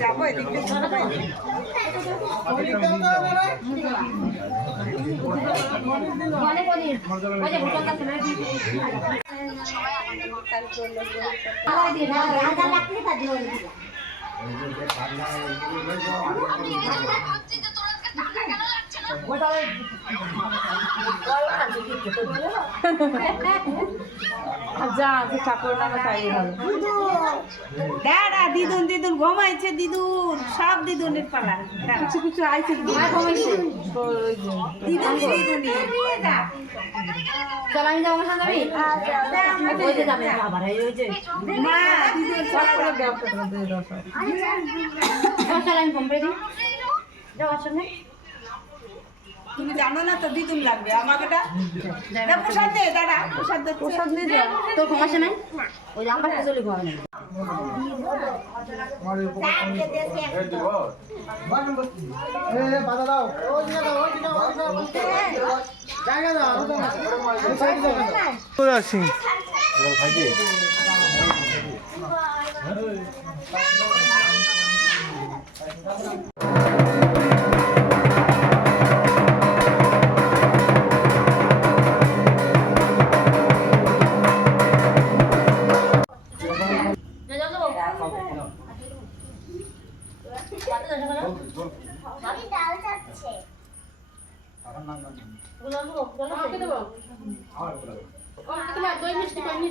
যাবো এদিকে দাঁড়া দিদুন দিদুন ঘুমাইছে দিদুন সব দিদুনের পালা কিছু কিছু আইছে ঘুমাইছে দিদুন চল আমি যাবো সাথে ওই যে যাবে আবার ওই যে মা দিদুন সব করে দাও চল আমি ফোন করে দিই যাওয়ার সঙ্গে তুমি জানো না তো দিদুন লাগবে আমাকে প্রসাদ দে দাঁড়া প্রসাদ দিয়ে দাও তোর ঘুম আসে নাই ওই যে আমার চলে ঘুমাবে না তোমার দই মিষ্টি পানি